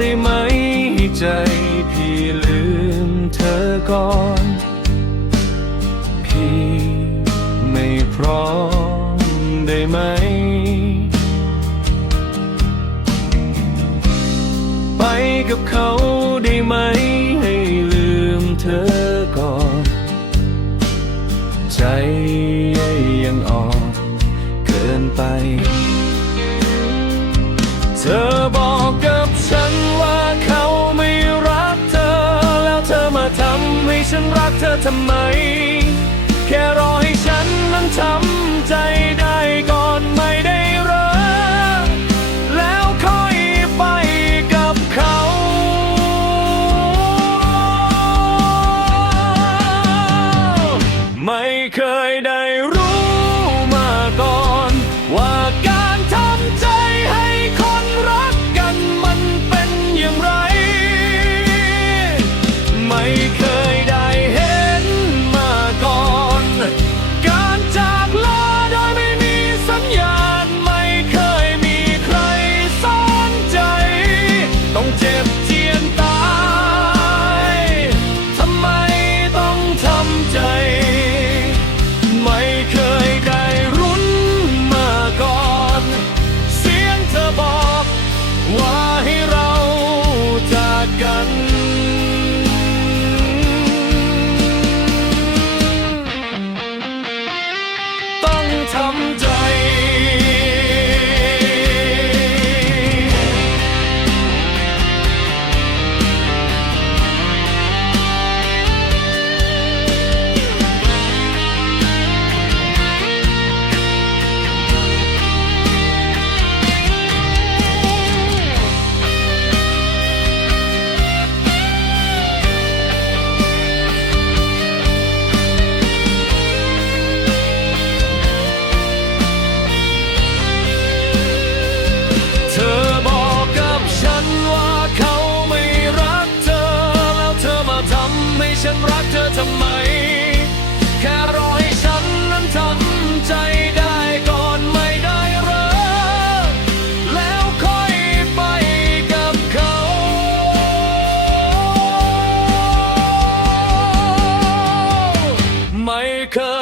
ได้ไหมใจพี่ลืมเธอก่อน พี่ไม่พร้อมได้ไหม ไปกับเขาได้ไหม ให้ลืมเธอก่อน ใจยังอ่อนเกินไป เธอบอก ธอทำไม เธอทำไม แค่รอให้ฉันนั้นทำใจได้ก่อนไม่ได้เหรอ แล้วค่อยไปกับเขา ไม่เคย